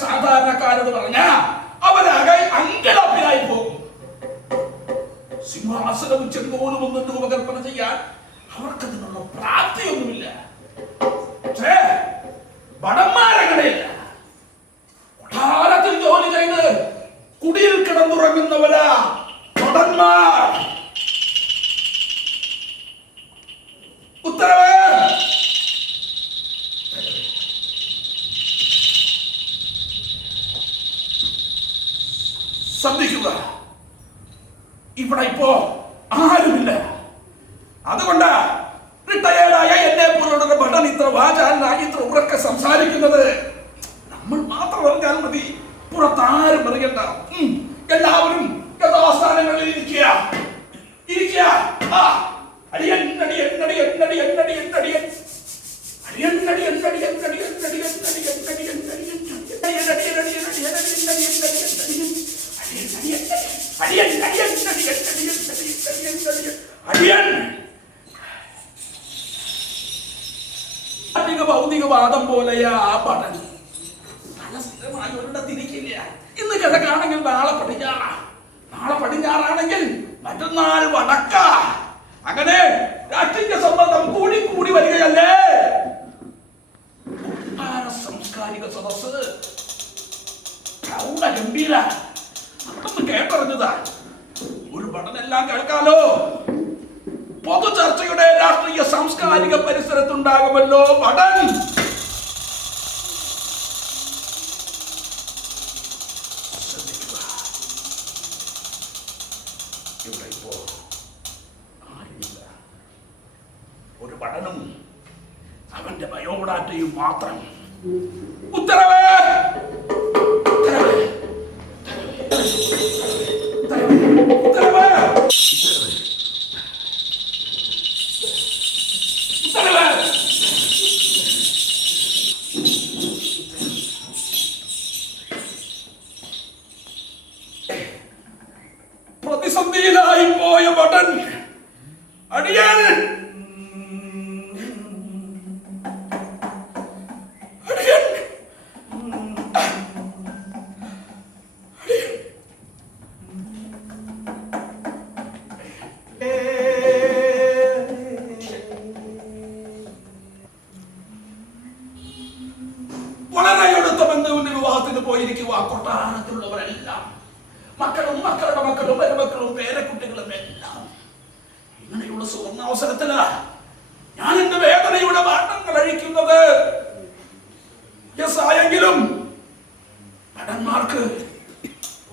സാധാരണക്കാരെന്ന് പറഞ്ഞ അവരാകെ അങ്കലാപ്പിലായി പോകും. സിംഹാസനം ചെങ്കോലും ഒന്നും രൂപകൽപ്പന ചെയ്യാൻ അവർക്കതിനുള്ള പ്രാപ്തിയൊന്നുമില്ല. പക്ഷേ ഭടന്മാരങ്ങനെയില്ല. കൊട്ടാരത്തിൽ ജോലി ചെയ്ത് കുടിയിൽ കിടന്നുറങ്ങുന്നവരാ ഭടന്മാർ. ഉത്തരവ് ശ്രദ്ധിക്കുക. ഇവിടെ ഇപ്പോ ആരുമില്ല. അതുകൊണ്ട് റിട്ടയേർഡായ എന്നെ പോലുള്ള ഭടൻ ഇത്ര വാചാലനായി ഇത്ര ഉറക്കെ സംസാരിക്കുന്നത് നമ്മൾ മാത്രം അറിഞ്ഞാൽ മതി. പുറത്താരും അറിയണ്ട. എല്ലാവരും യഥാസ്ഥാനങ്ങളിൽ ഇരിക്കുക. അടിയൻ അടിയൻ അടിയൻ അടിയൻ അടിയൻ അടിയൻ അടിയൻ അടിയൻ അടിയൻ അടിയൻ അടിയൻ അടിയൻ ഭൗതികവാദം പോലെയാ ആ പഠൻ. സ്ഥിരമായി ഒരിടത്തിരിക്കില്ല. ഇന്ന് കിഴക്കാണെങ്കിൽ നാളെ പടിഞ്ഞാറ, നാളെ പടിഞ്ഞാറാണെങ്കിൽ മറ്റന്നാൾ വടക്ക. അങ്ങനെ രാഷ്ട്രീയ സമ്മർദ്ദം കൂടി കൂടി വരികയല്ലേ. സാംസ്കാരിക സദസ് ഗംഭീര അതൊന്ന് കേട്ടറിഞ്ഞതാ. പഠനെല്ലാം കേൾക്കാലോ. പൊതു ചർച്ചയുടെ രാഷ്ട്രീയ സാംസ്കാരിക പരിസരത്തുണ്ടാകുമല്ലോ പഠൻ. ഇവിടെ ഇപ്പോ ആരുമില്ല. ഒരു പഠനം അവന്റെ ബയോഡാറ്റയും മാത്രം. ഉത്തരവ് പ്രതിസന്ധിയിലായി പോയ ഭടൻ അടിയൻ വളരെ അടുത്ത ബന്ധുവിന്റെ വിവാഹത്തിന് പോയിരിക്കുക. കൊട്ടാരത്തിലുള്ളവരെല്ലാം മക്കളും മക്കളുടെ മക്കളും മരുമക്കളും പേരക്കുട്ടികളും എല്ലാം ഇങ്ങനെയുള്ള സുവർണാവസരത്തില് ഞാൻ എന്റെ വേദനയുടെ വാർത്തകൾ അഴിക്കുന്നത്. യെങ്കിലും ഭടന്മാർക്ക്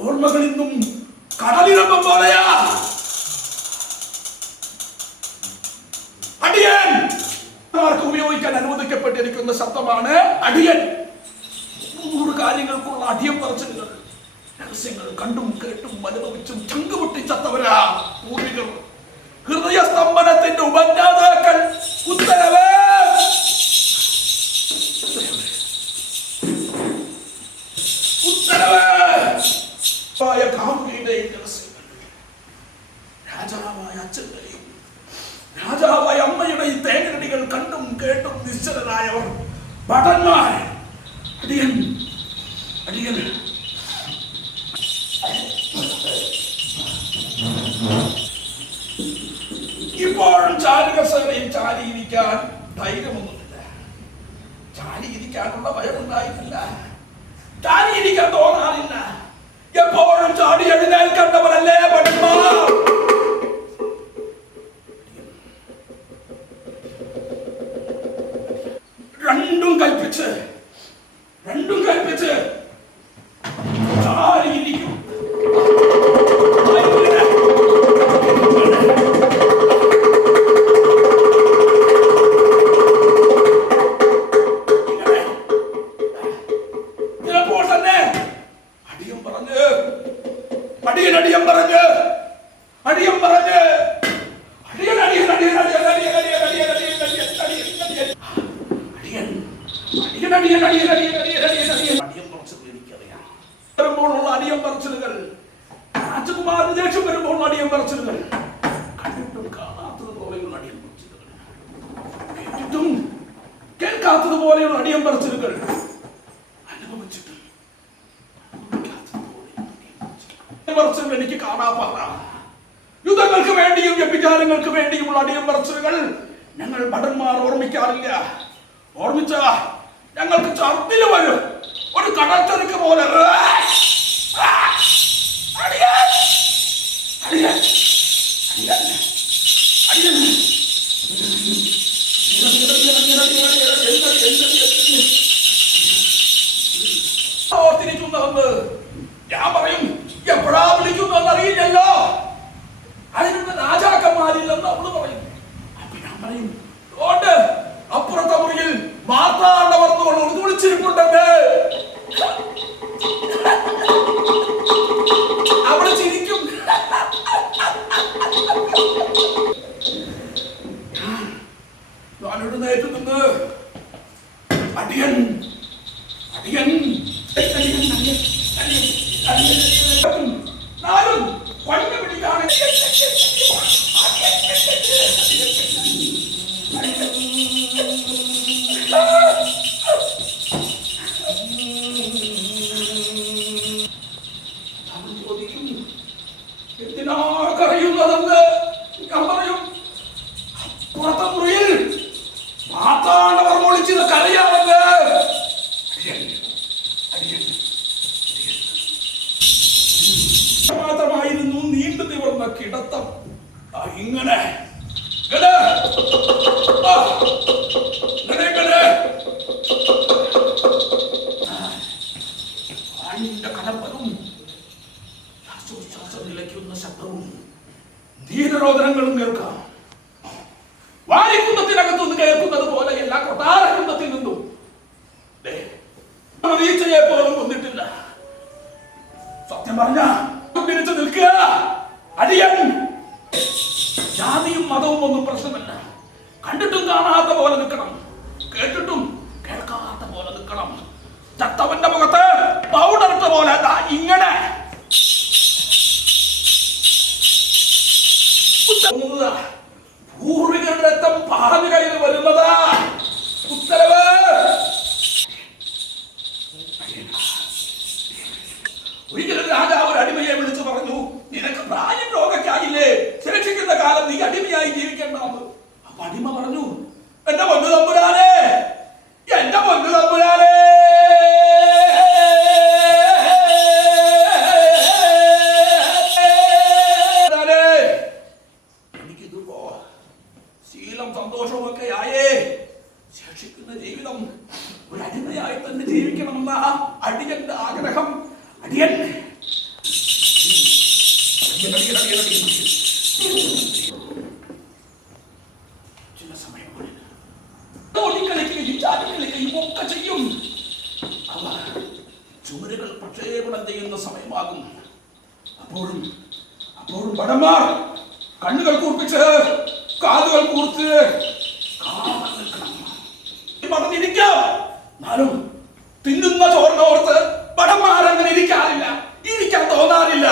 ഓർമ്മകൾ ഇന്നും കടലിരമ്പം പോലെയാ. അടിയൻ ഉപയോഗിക്കാൻ അനുവദിക്കപ്പെട്ടിരിക്കുന്ന ശബ്ദമാണ് അടിയൻ. 100 കാര്യങ്ങൾക്കുള്ള അടിയം പറച്ചിലുകൾ, രഹസ്യങ്ങൾ കണ്ടും കേട്ടും അനുഭവിച്ചും ചങ്കുപൊട്ടി ചത്തവരാ പൂർവികൾ, ഹൃദയസ്തംഭനത്തിന്റെ ഉപജ്ഞാതാക്കൾ. ഉത്തരവ് രാജാവായ അച്ഛന്റെയും രാജാവായ അമ്മയുടെയും തേങ്ങടികൾ കണ്ടും കേട്ടും നിശ്ചലരായവർ ഭടന്മാർ. അടിയൻ അടിയൻ ഇപ്പോഴും ചാരുകസേനയിൽ ചാരിയിരിക്കാൻ ധൈര്യമൊന്നുമില്ല. ചാരിയിരിക്കാനുള്ള ഭയമുണ്ടായിട്ടില്ല. ചാരിയിരിക്കാൻ തോന്നാറില്ല. എപ്പോഴും ചാടി എഴുന്നേൽക്കേണ്ടവരല്ലേ ഭടന്മാർ. രണ്ടും കൽപ്പിച്ച് ചാരിയിരിക്കും. ചിലപ്പോൾ തന്നെ അടിയം പറഞ്ഞ് അടിയൻ അടിയം പറഞ്ഞ് അടിയം പറഞ്ഞ് അടിയൻ അടിയൻ അടിയൻ അടിയൻ അടിയൻ അടിയൻ അടിയൻ അടിയൻ അടിയൻ അടിയൻ അടിയം പറച്ചിൽ എനിക്കറിയാം. വരുമ്പോഴുള്ള അടിയം പറച്ചിലുകൾ, രാജകുമാരന് ദേഷ്യം വരുമ്പോൾ അടിയം പറച്ചിലുകൾ, കണ്ടിട്ടും കാണാത്തതുപോലെയുള്ള അടിയം പറച്ചിലുകൾ, കേട്ടിട്ടും കേൾക്കാത്തതുപോലെയുള്ള അടിയം പറച്ചിലുകൾ, അനുഭവിച്ചിട്ടും പറച്ചിലുകൾ എനിക്ക് കാണാപ്പാറ. യുദ്ധങ്ങൾക്ക് വേണ്ടിയും വ്യഭിചാരങ്ങൾക്ക് വേണ്ടിയുമുള്ള അടിയം പറച്ചിലുകൾ ഞങ്ങൾ ഭടന്മാർ ഓർമ്മിക്കാറില്ല. ഓർമ്മിച്ച ഞങ്ങൾക്ക് ഛർദ്ദില് വരും. ഒരു കടൽച്ചരക്ക് പോലെ. ഓർത്തിരിക്കുന്നതെന്ന് ഞാൻ പറയും. എപ്പോഴാ വിളിക്കുന്നതെന്ന് അറിയില്ലല്ലോ. അതിനുള്ള രാജാക്കന്മാരില്ലെന്ന് അവള് പറയും. അപ്പൊ ഞാൻ പറയും, ഓണ്ട് അപ്പുറത്തെ മുറിയിൽ മാർത്താണ്ഡവർമ്മ വിളിച്ചിരിപ്പുണ്ടെന്ന്. അവള് ചിരിക്കും. ഞാൻ എഴുന്നേറ്റ് നിന്ന് അടിയൻ അടിയൻ നാലും പണ്ട് പിടിക്കാണ്. എന്തിനാ കരയുന്നതെന്ന് ഞാൻ പറയും. പുറത്തെ മുറിയിൽ മാർത്താണ്ഡവർമ്മ വിളിച്ചത് കരയാണെന്ന്. ഇങ്ങനെ ആണിന്റെ കലപ്പനും ശ്വാസോച്ഛ്വാസം നിലയ്ക്കുന്ന ശബ്ദവും ധീരരോധനങ്ങളും കേൾക്കാം. വാരിക്കുന്നതിനകത്തുനിന്ന് കേൾക്കുന്നത് പോലെ എല്ലാ കൊട്ടാരക്കുന്നതിൽ നിന്നും വീഴ്ചയെ പോലും കൊന്നിട്ടില്ല. സത്യം പറഞ്ഞ പിരിച്ചു നിൽക്കുക. അടിയൻ ജാതിയും മതവും ഒന്നും പ്രശ്നമല്ല. കണ്ടിട്ടും കാണാത്ത പോലെ നിൽക്കണം, കേട്ടിട്ടും കേൾക്കാത്ത പോലെ നിൽക്കണം. ചത്തവന്റെ മുഖത്ത് പൗഡറിട്ട പോലെ ഇങ്ങനെ പൂർവികരുടെ രക്തം പാഞ്ഞു കയ്യിൽ വരുന്നതാ. ഉത്തരവ്. ഒരിക്കലും രാജാവ് ഒരു അടിമയെ വിളിച്ചു പറഞ്ഞു, നിനക്ക് പ്രായം രോഗക്കായില്ലേ, സുരക്ഷിക്കുന്ന കാലം നീ അടിമയായി ജീവിക്കേണ്ടത്. അപ്പൊ അടിമ പറഞ്ഞു, എന്റെ പൊന്നു തമ്പുരാനെ, എന്റെ പൊന്നു തമ്പുരാനെ, എനിക്കിതിപ്പോ ശീലം സന്തോഷമൊക്കെ ആയേ, ശേഷിക്കുന്ന ജീവിതം ഒരു അടിമയായി തന്നെ ജീവിക്കണമെന്ന അടിയന്റെ ആഗ്രഹം. അടിയൻ ചില സമയങ്ങളിൽ ഓടിക്കളിക്കുകയും ചാടിക്കളിക്കുകയും ഒക്കെ ചെയ്യും. അവർ ചുമരുകൾ പ്രക്ഷേപണം ചെയ്യുന്ന സമയമാകും. അപ്പോഴും ഭടന്മാർ കണ്ണുകൾ കൂർപ്പിച്ച് കാതുകൾ കൂർത്ത് പറഞ്ഞിരിക്കാം. എന്നാലും തിന്നുന്ന ചോറിനോർത്ത് ഭടന്മാരങ്ങനെ ഇരിക്കാറില്ല, ഇരിക്കാൻ തോന്നാറില്ല.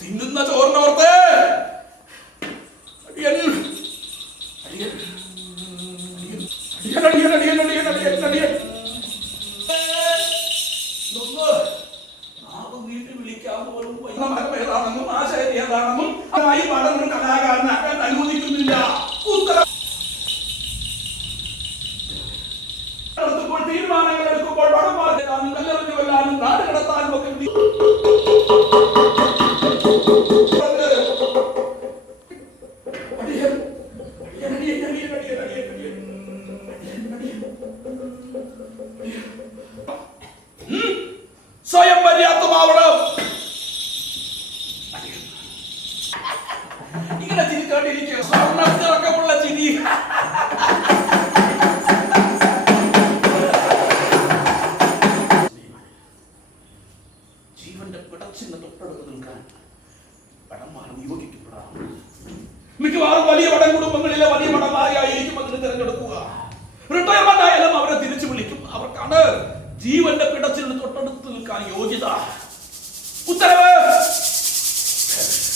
തിന്നുന്ന ചോറിനോർത്ത് വീട്ടിൽ വിളിക്കാൻ പോലും ഏതാണെന്നും ആശയം ഏതാണെന്നും അതായി പഠനം കലാകാരനാക്കാൻ അനുവദിക്കുന്നില്ല. തീരുമാനങ്ങൾ എടുക്കുമ്പോൾ ഭടന്മാർക്ക് കല്ലെറിഞ്ഞു കൊല്ലാനും നാട് കടത്താനും ഒക്കെ സ്വയം പര്യാപ്തമാവണം. ഇങ്ങനെ ചിരിക്കാണ്ടിരിക്കുക, സ്വർണ്ണത്തിറക്കമുള്ള ചിരി. ജീവന്റെ പിടച്ചിന് തൊട്ടടുത്ത് നിൽക്കാൻ ഭടന്മാർ നിയോഗിക്കപ്പെടാം. മിക്കവാറും വലിയ പടം കുടുംബങ്ങളിലെ വലിയ പടന്മാരായിരിക്കും അതിന് തിരഞ്ഞെടുക്കുക. റിട്ടയർമെന്റ് ആയാലും അവരെ തിരിച്ചു വിളിക്കും. അവർക്കാണ് ജീവന്റെ പിടച്ചിന് തൊട്ടടുത്ത് നിൽക്കാൻ യോഗ്യത. ഉത്തരവ്.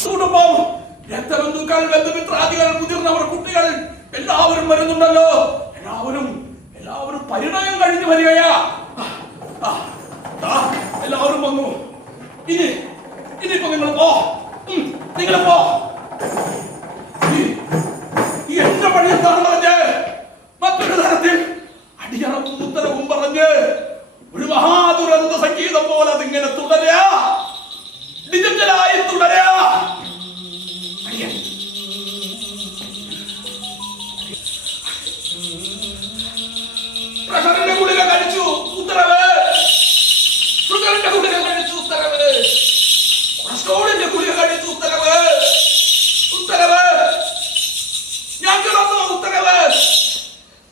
കുടുംബം, രക്തബന്ധുക്കൾ, ബന്ധുമിത്രാദികൾ, മുതിർന്നവർ, കുട്ടികൾ എല്ലാവരും വരുന്നുണ്ടല്ലോ. എല്ലാവരും പരിണയം കഴിഞ്ഞു വരികയാ. എല്ലാവരും വന്നു. ഇനിയിപ്പോ നിങ്ങൾ പോ. എന്റെ പണി എന്താണ് പറഞ്ഞ് മറ്റൊരു തരത്തിൽ അടിയറവും ഉത്തരവും പറഞ്ഞ് ഒരു മഹാദുരന്ത സംഗീതം പോലെ അതിങ്ങനെ തുടരാ, ഡിജിറ്റലായി തുടരാ. പ്രഷറിന്റെ ഗുളിക കഴിച്ചു, ഉത്തരവ്. ഷുഗറിന്റെ ഗുളിക കഴിച്ചു, ഉത്തരവ്. കൊളസ്ട്രോളിന്റെ ഗുളിക കഴിച്ചു, ഉത്തരവ്. ഞാൻ കിടന്നു, ഉത്തരവ്.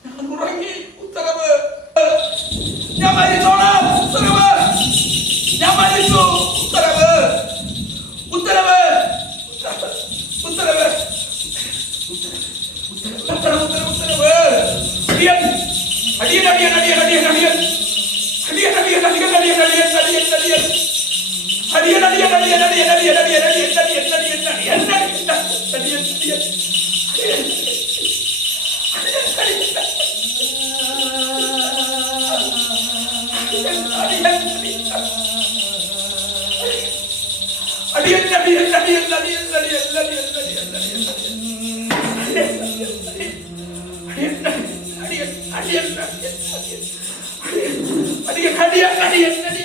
ഞാൻ ഉറങ്ങി, ഉത്തരവ്. ഞാൻ മരിച്ചോളാം, ഉത്തരവ്. ഞാൻ മരിച്ചു, ഉത്തരവ്. ഉത്തരവ്. Adiyan.